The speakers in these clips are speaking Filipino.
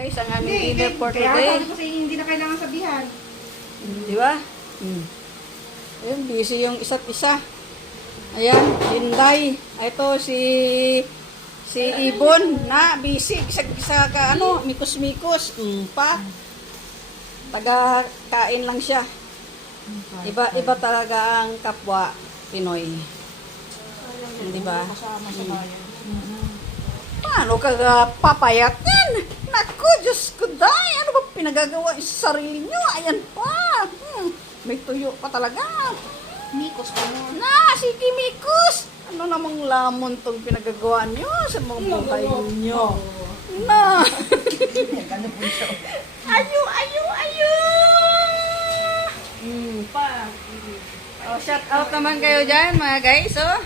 Guys, ang aming dinner for Kaya today. sabi ko sa inyo, hindi na kailangan sabihan. Di ba? Ayun, busy yung isa't isa. Ayan, Inday. Ito si Ibon na busy sa ano, mikos-mikos. Pa. Taga kain lang siya. Iba talaga ang kapwa Pinoy. Di ba? Kasama sa bayan. Paano ka papayat yan? Naku, Diyos ko, day. Ano ba pinagagawa sa sarili nyo? Ayan pa. May tuyo pa talaga. Mikos pa mo. Na, sige, Mikos. Ano namang lamon tong pinagagawa nyo sa mga buhay nyo? Na. Ayo. Pa. Oh, shout out naman kayo dyan, mga guys. Oh.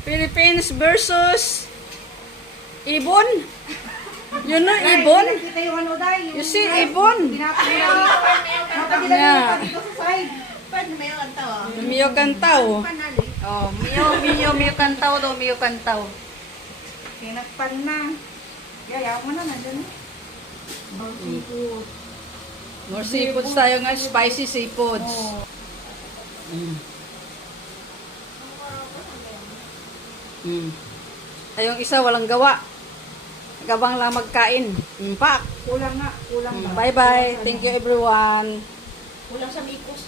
Philippines versus Ibon. Yun na, Ibon. Nakita yung ano, Day. You see, Ibon. Napadila dito sa side. Mio Cantaw. Oh, Mio Cantaw daw, Mio Cantaw. Tinakpan na. Yaya mo na, nandun na. Seafood. More seafoods tayo nga, spicy seafoods. Oh. Ay, yung isa walang gawa. Gabang lang magkain. Pak. Kulang nga. Kulang ba? Bye-bye. Thank you everyone. Kulang sa mikos.